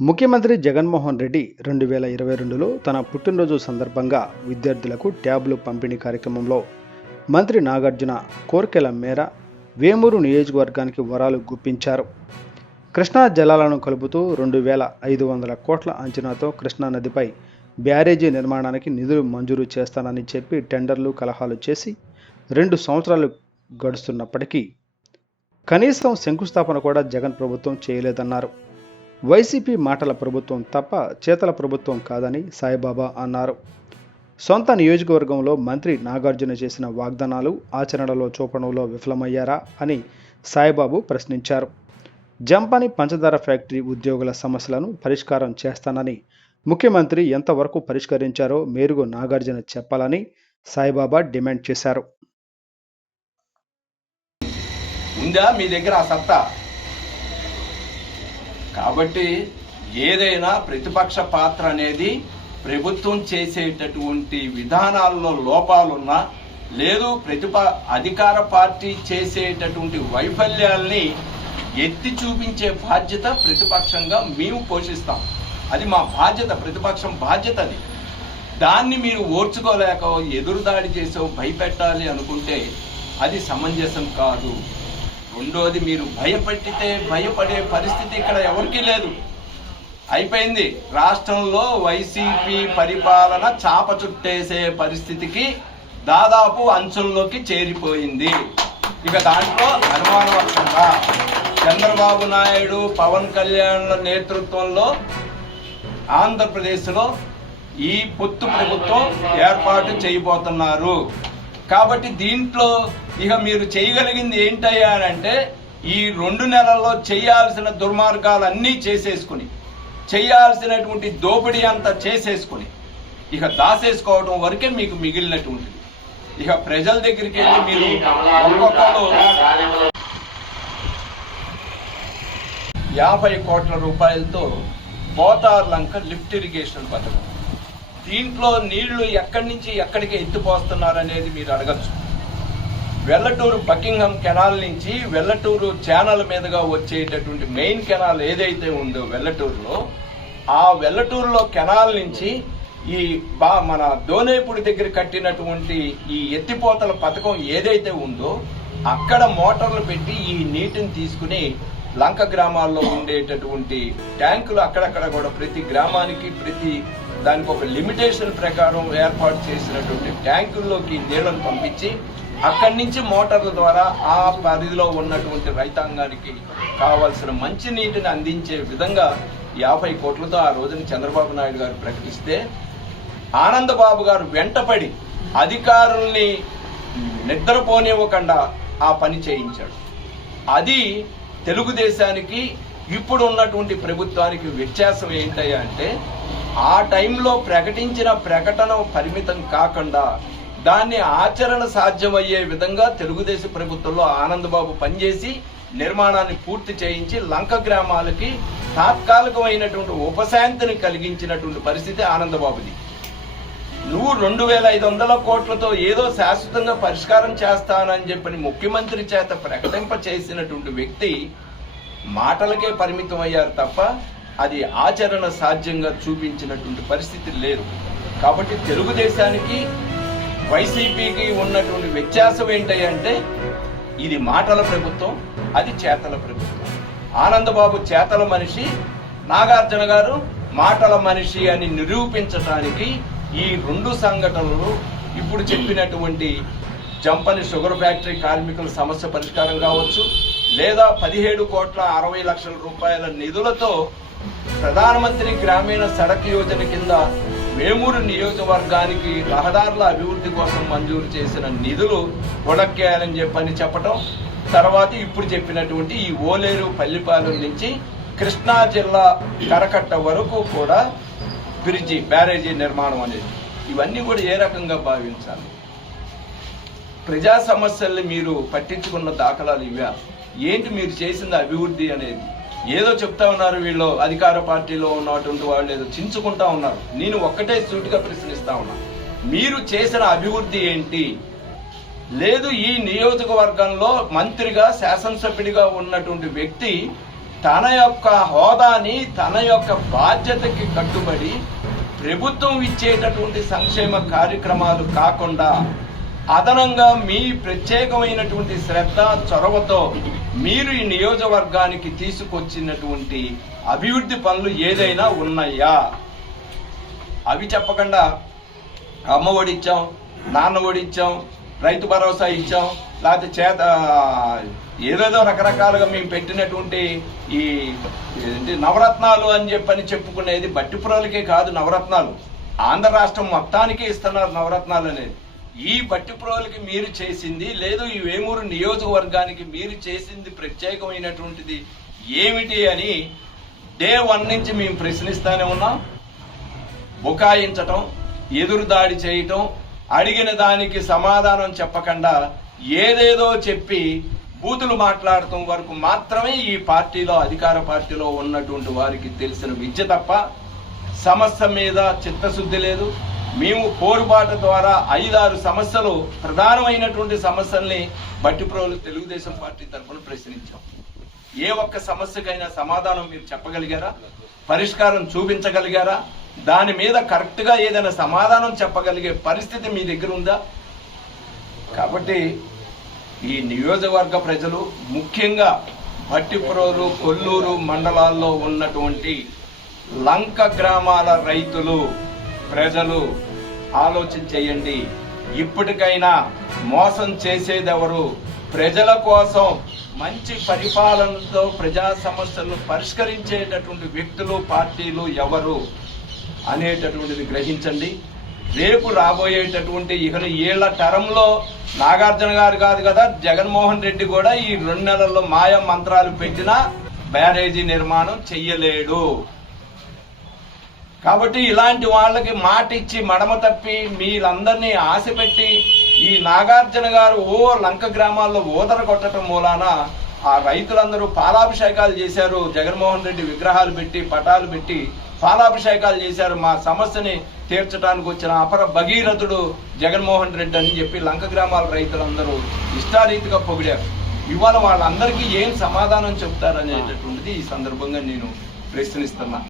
ముఖ్యమంత్రి జగన్మోహన్ రెడ్డి 2022లో తన పుట్టినరోజు సందర్భంగా విద్యార్థులకు ట్యాబ్లు పంపిణీ కార్యక్రమంలో మంత్రి నాగార్జున కోర్కెల మేర వేమూరు నియోజకవర్గానికి వరాలు గుప్పించారు. కృష్ణా జలాలను కలుపుతూ 2500 కోట్ల అంచనాతో కృష్ణా నదిపై బ్యారేజీ నిర్మాణానికి నిధులు మంజూరు చేస్తానని చెప్పి టెండర్లు కలహాలు చేసి 2 సంవత్సరాలు గడుస్తున్నప్పటికీ కనీసం శంకుస్థాపన కూడా జగన్ ప్రభుత్వం చేయలేదన్నారు. వైసీపీ మాటల ప్రభుత్వం తప్ప చేతల ప్రభుత్వం కాదని సాయిబాబా అన్నారు. సొంత నియోజకవర్గంలో మంత్రి నాగార్జున చేసిన వాగ్దానాలు ఆచరణలో చూపడంలో విఫలమయ్యారా అని సాయిబాబు ప్రశ్నించారు. జంపని పంచదార ఫ్యాక్టరీ ఉద్యోగుల సమస్యలను పరిష్కారం చేస్తానని ముఖ్యమంత్రి ఎంతవరకు పరిష్కరించారో మేరుగు నాగార్జున చెప్పాలని సాయిబాబా డిమాండ్ చేశారు. ఉందా మీ దగ్గర ఆ సత్తా? కాబట్టి ఏదైనా ప్రతిపక్ష పాత్ర అనేది ప్రభుత్వం చేసేటటువంటి విధానాల్లో లోపాలున్నా లేదు అధికార పార్టీ చేసేటటువంటి వైఫల్యాల్ని ఎత్తి చూపించే బాధ్యత ప్రతిపక్షంగా మేము పోషిస్తాం. అది మా బాధ్యత, ప్రతిపక్షం బాధ్యత. అది దాన్ని మీరు ఓర్చుకోలేక ఎదురుదాడి చేసో భయపెట్టాలి అనుకుంటే అది సమంజసం కాదు. రెండోది, మీరు భయపడే పరిస్థితి ఇక్కడ ఎవరికీ లేదు. అయిపోయింది. రాష్ట్రంలో వైసీపీ పరిపాలన చాప చుట్టేసే పరిస్థితికి దాదాపు అంచుల్లోకి చేరిపోయింది. ఇక దాంట్లో అనుమానవశంగా చంద్రబాబు నాయుడు, పవన్ కళ్యాణ్ నేతృత్వంలో ఆంధ్రప్రదేశ్లో ఈ పొత్తు ప్రభుత్వం ఏర్పాటు చేయబోతున్నారు. కాబట్టి దీంట్లో ఇక మీరు చేయగలిగింది ఏంటయ్యా అంటే ఈ 2 నెలల్లో చేయాల్సిన దుర్మార్గాలన్నీ చేసేసుకుని, చేయాల్సినటువంటి దోపిడీ అంతా చేసేసుకుని ఇక దాసేసుకోవడం వరకే మీకు మిగిలినటువంటిది. ఇక ప్రజల దగ్గరికి వెళ్ళి మీరు ఒక్కొక్కరు 50 కోట్ల రూపాయలతో పోతార్లంక లిఫ్ట్ ఇరిగేషన్ పథకం, దీంట్లో నీళ్లు ఎక్కడి నుంచి ఎక్కడికి ఎత్తిపోస్తున్నారనేది మీరు అడగచ్చు. వెల్లటూరు బకింగ్హామ్ కెనాల్ నుంచి వెల్లటూరు ఛానల్ మీదుగా వచ్చేటటువంటి మెయిన్ కెనాల్ ఏదైతే ఉందో వెల్లటూరులో, ఆ వెల్లటూరులో కెనాల్ నుంచి ఈ మన దోనేపూడి దగ్గర కట్టినటువంటి ఈ ఎత్తిపోతల పథకం ఏదైతే ఉందో అక్కడ మోటార్లు పెట్టి ఈ నీటిని తీసుకుని లంక గ్రామాల్లో ఉండేటటువంటి ట్యాంకులు అక్కడక్కడ కూడా ప్రతి గ్రామానికి దానికి ఒక లిమిటేషన్ ప్రకారం ఏర్పాటు చేసినటువంటి ట్యాంకుల్లోకి నీళ్లను పంపించి అక్కడి నుంచి మోటార్ల ద్వారా ఆ పరిధిలో ఉన్నటువంటి రైతాంగానికి కావాల్సిన మంచి నీటిని అందించే విధంగా 50 కోట్లతో ఆ రోజున చంద్రబాబు నాయుడు గారు ప్రకటిస్తే ఆనందబాబు గారు వెంటపడి అధికారుల్ని నిద్రపోనివ్వకుండా ఆ పని చేయించాడు. అది తెలుగుదేశానికి ఇప్పుడు ఉన్నటువంటి ప్రభుత్వానికి వ్యత్యాసం ఏంటయ్యా అంటే ఆ టైంలో ప్రకటించిన ప్రకటన పరిమితం కాకుండా దాన్ని ఆచరణ సాధ్యమయ్యే విధంగా తెలుగుదేశం ప్రభుత్వంలో ఆనందబాబు పనిచేసి నిర్మాణాన్ని పూర్తి చేయించి లంక గ్రామాలకి తాత్కాలికమైనటువంటి ఉపశాంతిని కలిగించినటువంటి పరిస్థితి ఆనందబాబుది. నువ్వు 2500 కోట్లతో ఏదో శాశ్వతంగా పరిష్కారం చేస్తానని చెప్పని ముఖ్యమంత్రి చేత ప్రకటింప చేసినటువంటి వ్యక్తి మాటలకే పరిమితం అయ్యారు తప్ప అది ఆచరణ సాధ్యంగా చూపించినటువంటి పరిస్థితి లేదు. కాబట్టి తెలుగుదేశానికి వైసీపీకి ఉన్నటువంటి వ్యత్యాసం ఏంటంటే ఇది మాటల ప్రభుత్వం, అది చేతల ప్రభుత్వం. ఆనందబాబు చేతల మనిషి, నాగార్జున గారు మాటల మనిషి అని నిరూపించడానికి ఈ 2 సంఘటనలు ఇప్పుడు చెప్పినటువంటి జంపని షుగర్ ఫ్యాక్టరీ కార్మికుల సమస్య పరిష్కారం కావచ్చు, లేదా 17,60,00,000 రూపాయల నిధులతో ప్రధానమంత్రి గ్రామీణ సడక్ యోజన కింద వేమూరు నియోజకవర్గానికి రహదారుల అభివృద్ధి కోసం మంజూరు చేసిన నిధులు ఒడక్కేయాలని చెప్పటం, తర్వాత ఇప్పుడు చెప్పినటువంటి ఈ ఓలేరు పల్లిపాలెం నుంచి కృష్ణా జిల్లా కరకట్ట వరకు కూడా బ్యారేజీ నిర్మాణం అనేది, ఇవన్నీ కూడా ఏ రకంగా భావించాలి? ప్రజా సమస్యల్ని మీరు పట్టించుకున్న దాఖలాలు ఇవా? ఏంటి మీరు చేసింది అభివృద్ధి అనేది? ఏదో చెప్తా ఉన్నారు వీళ్ళు అధికార పార్టీలో ఉన్నటువంటి వాళ్ళు ఏదో చించుకుంటా ఉన్నారు. నేను ఒక్కటే సూటిగా ప్రశ్నిస్తా ఉన్నా, మీరు చేసిన అభివృద్ధి ఏంటి? లేదు ఈ నియోజకవర్గంలో మంత్రిగా శాసనసభ్యుడిగా ఉన్నటువంటి వ్యక్తి తన యొక్క హోదాని, తన యొక్క బాధ్యతకి కట్టుబడి ప్రభుత్వం ఇచ్చేటటువంటి సంక్షేమ కార్యక్రమాలు కాకుండా అదనంగా మీ ప్రత్యేకమైనటువంటి శ్రద్ధ, చొరవతో మీరు ఈ నియోజకవర్గానికి తీసుకొచ్చినటువంటి అభివృద్ధి పనులు ఏదైనా ఉన్నాయా? అవి చెప్పకుండా అమ్మ ఒడి ఇచ్చాం, నాన్న ఒడి ఇచ్చాం, రైతు భరోసా ఇచ్చాం, లేకపోతే ఏదేదో రకరకాలుగా మేము పెట్టినటువంటి ఈ నవరత్నాలు అని చెప్పని చెప్పుకునేది బట్టిపురాలకే కాదు. నవరత్నాలు ఆంధ్ర రాష్ట్రం మొత్తానికి ఇస్తున్నారు నవరత్నాలు అనేది. ఈ బట్టిపురాలకి మీరు చేసింది లేదు, ఈ వేమూరు నియోజకవర్గానికి మీరు చేసింది ప్రత్యేకమైనటువంటిది ఏమిటి అని డే 1 నుంచి మేము ప్రశ్నిస్తానే ఉన్నాం. బుకాయించటం, ఎదురుదాడి చేయటం, అడిగిన దానికి సమాధానం చెప్పకుండా ఏదేదో చెప్పి బూతులు మాట్లాడటం వరకు మాత్రమే ఈ పార్టీలో, అధికార పార్టీలో ఉన్నటువంటి వారికి తెలిసిన విద్య తప్ప సమస్య మీద చిత్తశుద్ధి లేదు. మేము పోరుబాట ద్వారా 5-6 సమస్యలు, ప్రధానమైనటువంటి సమస్యల్ని బట్టిప్రోలు తెలుగుదేశం పార్టీ తరఫున ప్రశ్నించాం. ఏ ఒక్క సమస్యకైనా సమాధానం మీరు చెప్పగలిగారా? పరిష్కారం చూపించగలిగారా? దాని మీద కరెక్ట్ గా ఏదైనా సమాధానం చెప్పగలిగే పరిస్థితి మీ దగ్గర ఉందా? కాబట్టి ఈ నియోజకవర్గ ప్రజలు, ముఖ్యంగా భట్టిప్రోలు, కొల్లూరు మండలాల్లో ఉన్నటువంటి లంక గ్రామాల రైతులు, ప్రజలు ఆలోచన చేయండి. ఇప్పటికైనా మోసం చేసేదెవరు? ప్రజల కోసం మంచి పరిపాలనతో ప్రజా సమస్యలను పరిష్కరించేటటువంటి వ్యక్తులు, పార్టీలు ఎవరు అనేటటువంటిది గ్రహించండి. రేపు రాబోయేటటువంటి ఏళ్ల టర్మ్లో నాగార్జున గారు కాదు కదా, జగన్మోహన్ రెడ్డి కూడా ఈ 2 నెలల్లో మాయ మంత్రాలు పెట్టినా బ్యారేజీ నిర్మాణం చెయ్యలేడు. కాబట్టి ఇలాంటి వాళ్ళకి మాట ఇచ్చి మడమ తప్పి మీరందరినీ ఆశ పెట్టి ఈ నాగార్జున గారు లంక గ్రామాల్లో ఊదర కొట్టడం మూలాన ఆ రైతులందరూ పాలాభిషేకాలు చేశారు. జగన్మోహన్ రెడ్డి విగ్రహాలు పెట్టి, పటాలు పెట్టి పాలాభిషేకాలు చేశారు. మా సమస్యని తీర్చడానికి వచ్చిన అపర భగీరథుడు జగన్మోహన్ రెడ్డి అని చెప్పి లంక గ్రామాల రైతులందరూ ఇష్టారీతిగా పొగిడారు. ఇవాళ వాళ్ళందరికీ ఏం సమాధానం చెప్తారనేటటువంటిది ఈ సందర్భంగా నేను ప్రశ్నిస్తున్నా.